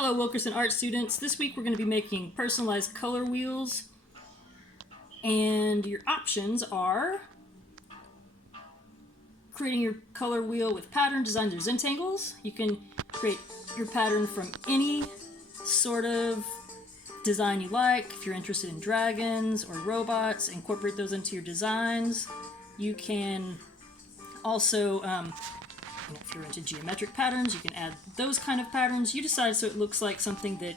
Hello Wilkerson art students. This week we're going to be making personalized color wheels, and your options are creating your color wheel with pattern designs or Zentangles. You can create your pattern from any sort of design you like. If you're interested in dragons or robots, incorporate those into your designs. You can also if you're into geometric patterns, you can add those kind of patterns. You decide so it looks like something that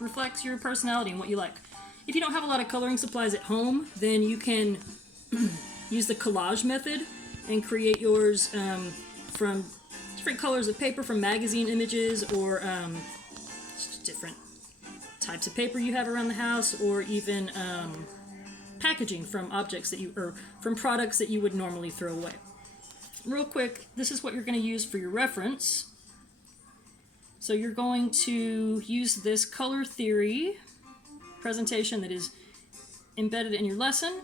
reflects your personality and what you like. If you don't have a lot of coloring supplies at home, then you can use the collage method and create yours from different colors of paper from magazine images or just different types of paper you have around the house, or even packaging from objects that from products that you would normally throw away. Real quick, this is what you're going to use for your reference. So you're going to use this color theory presentation that is embedded in your lesson.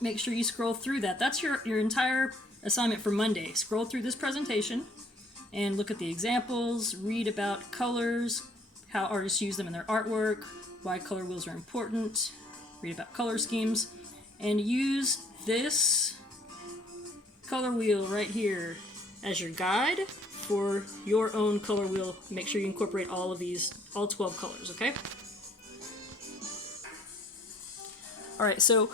Make sure you scroll through that. That's your entire assignment for Monday. Scroll through this presentation and look at the examples, read about colors, how artists use them in their artwork, why color wheels are important, read about color schemes, and use this color wheel right here as your guide for your own color wheel. Make sure you incorporate all 12 colors, okay? Alright, so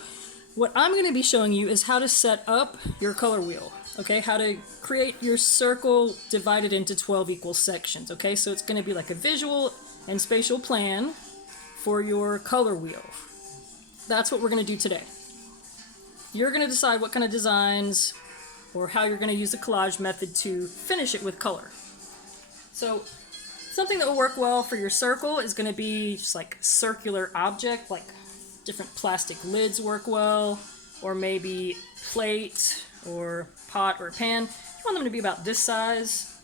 what I'm going to be showing you is how to set up your color wheel, okay? How to create your circle divided into 12 equal sections, okay? So it's going to be like a visual and spatial plan for your color wheel. That's what we're going to do today. You're going to decide what kind of designs or how you're going to use the collage method to finish it with color. So something that will work well for your circle is going to be just like circular object, like different plastic lids work well, or maybe plate or pot or pan. You want them to be about this size.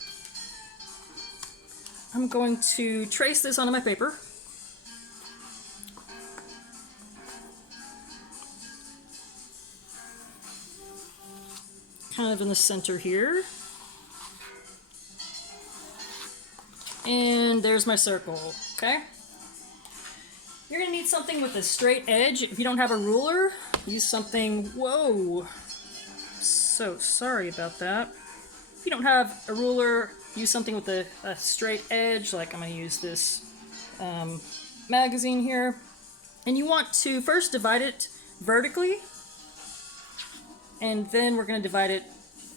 I'm going to trace this onto my paper. Kind of in the center here. And there's my circle, okay? You're gonna need something with a straight edge. If you don't have a ruler, use something, whoa. So sorry about that. If you don't have a ruler, use something with a straight edge, like I'm gonna use this magazine here. And you want to first divide it vertically, and then we're going to divide it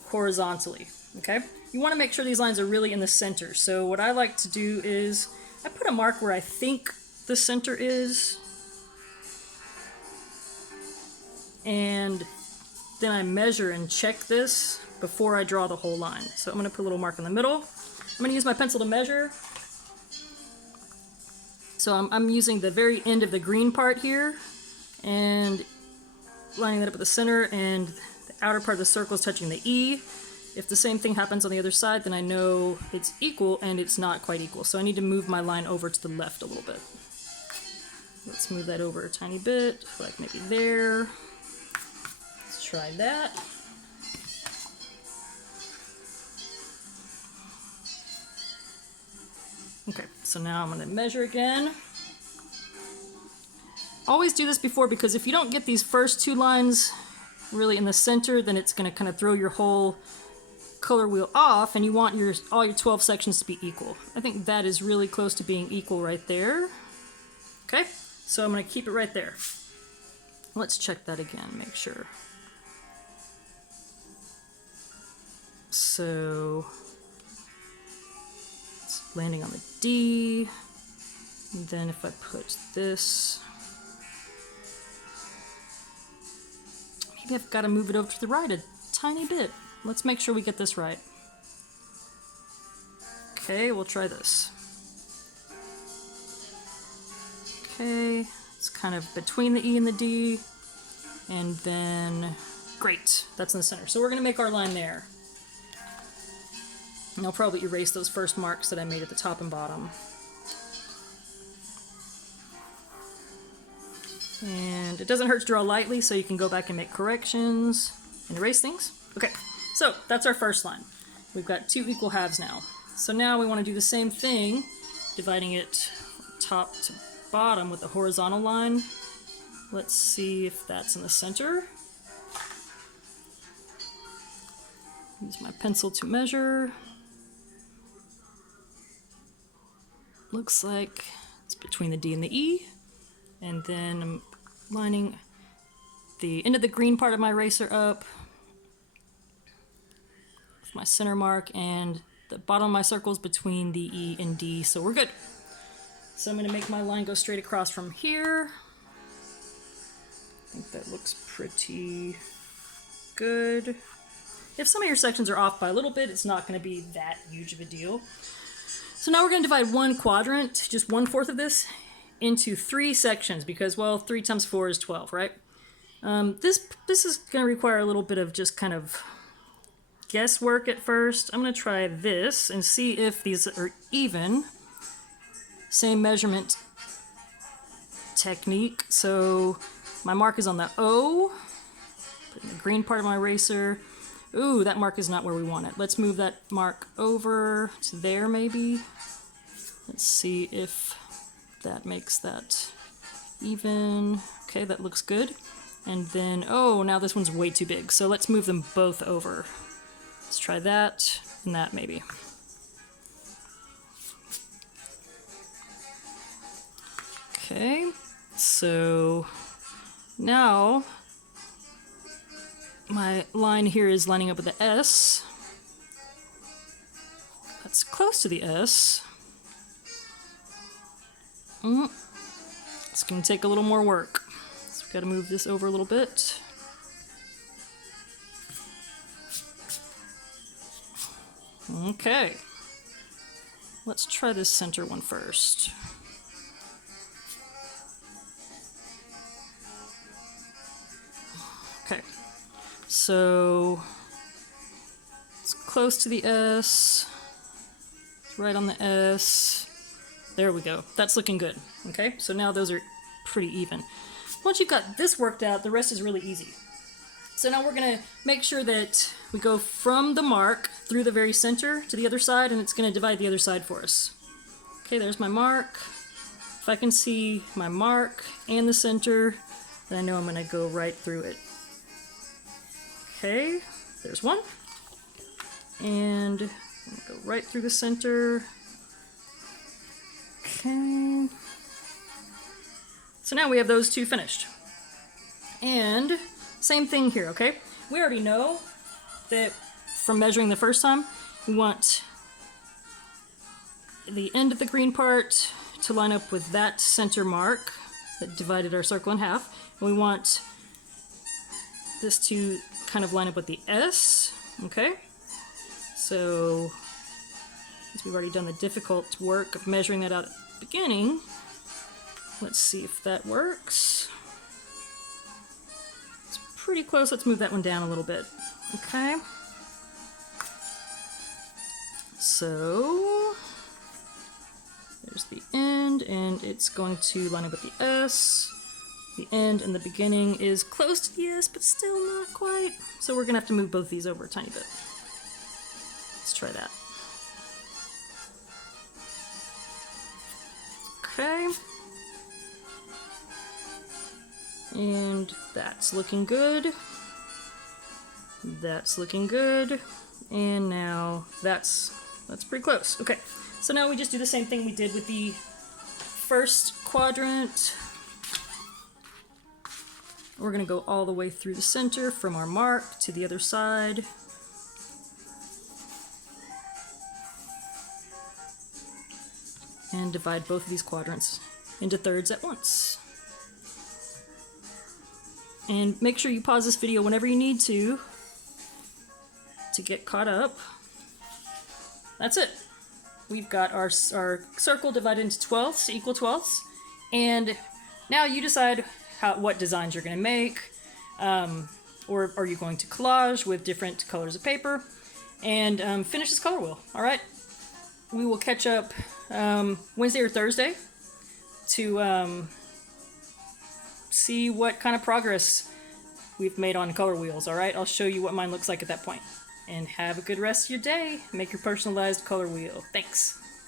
horizontally, okay? You want to make sure these lines are really in the center. So what I like to do is I put a mark where I think the center is, and then I measure and check this before I draw the whole line. So I'm going to put a little mark in the middle. I'm going to use my pencil to measure. So I'm using the very end of the green part here and lining that up at the center, and the outer part of the circle is touching the E. If the same thing happens on the other side, then I know it's equal, and it's not quite equal. So I need to move my line over to the left a little bit. Let's move that over a tiny bit, like maybe there. Let's try that. Okay, so now I'm going to measure again. Always do this before, because if you don't get these first two lines really in the center, then it's going to kind of throw your whole color wheel off, and you want all your 12 sections to be equal. I think that is really close to being equal right there. Okay, so I'm going to keep it right there. Let's check that again, make sure. So it's landing on the D, and then if I put this, maybe I've got to move it over to the right a tiny bit. Let's make sure we get this right. Okay, we'll try this. Okay, it's kind of between the E and the D, and then, great, that's in the center. So we're going to make our line there. And I'll probably erase those first marks that I made at the top and bottom. And it doesn't hurt to draw lightly, so you can go back and make corrections and erase things. Okay, so that's our first line. We've got two equal halves now. So now we want to do the same thing, dividing it top to bottom with the horizontal line. Let's see if that's in the center. Use my pencil to measure. Looks like it's between the D and the E. And then I'm lining the end of the green part of my eraser up with my center mark, and the bottom of my circle is between the E and D, so we're good. So I'm going to make my line go straight across from here. I think that looks pretty good. If some of your sections are off by a little bit, it's not going to be that huge of a deal. So now we're going to divide one quadrant, just 1/4 of this, into 3 sections because, well, 3 times 4 is 12, right? This is going to require a little bit of just kind of guesswork at first. I'm going to try this and see if these are even. Same measurement technique. So my mark is on the O. Put in the green part of my eraser. Ooh, that mark is not where we want it. Let's move that mark over to there maybe. Let's see if that makes that even. Okay, that looks good. And then, oh, now this one's way too big. So let's move them both over. Let's try that and that maybe. Okay, so now my line here is lining up with the S. That's close to the S. It's going to take a little more work. So we've got to move this over a little bit. Okay. Let's try this center one first. Okay. So it's close to the S. It's right on the S. There we go. That's looking good. Okay, so now those are pretty even. Once you've got this worked out, the rest is really easy. So now we're going to make sure that we go from the mark through the very center to the other side, and it's going to divide the other side for us. Okay, there's my mark. If I can see my mark and the center, then I know I'm going to go right through it. Okay, there's one. And I'm going to go right through the center. Okay. So now we have those two finished. And same thing here, okay? We already know that from measuring the first time, we want the end of the green part to line up with that center mark that divided our circle in half. And we want this to kind of line up with the S, okay? So, since we've already done the difficult work of measuring that out at the beginning, let's see if that works. It's pretty close. Let's move that one down a little bit. Okay. So, there's the end, and it's going to line up with the S. The end and the beginning is close to the S, but still not quite. So we're going to have to move both these over a tiny bit. Let's try that. Okay. And that's looking good. That's looking good. And now that's pretty close. Okay, so now we just do the same thing we did with the first quadrant. We're going to go all the way through the center from our mark to the other side. And divide both of these quadrants into thirds at once. And make sure you pause this video whenever you need to get caught up. That's it. We've got our circle divided into twelfths, equal twelfths, and now you decide what designs you're going to make, or are you going to collage with different colors of paper, and finish this color wheel. All right, we will catch up Wednesday or Thursday to see what kind of progress we've made on color wheels. All right, I'll show you what mine looks like at that point. And have a good rest of your day. Make your personalized color wheel. Thanks.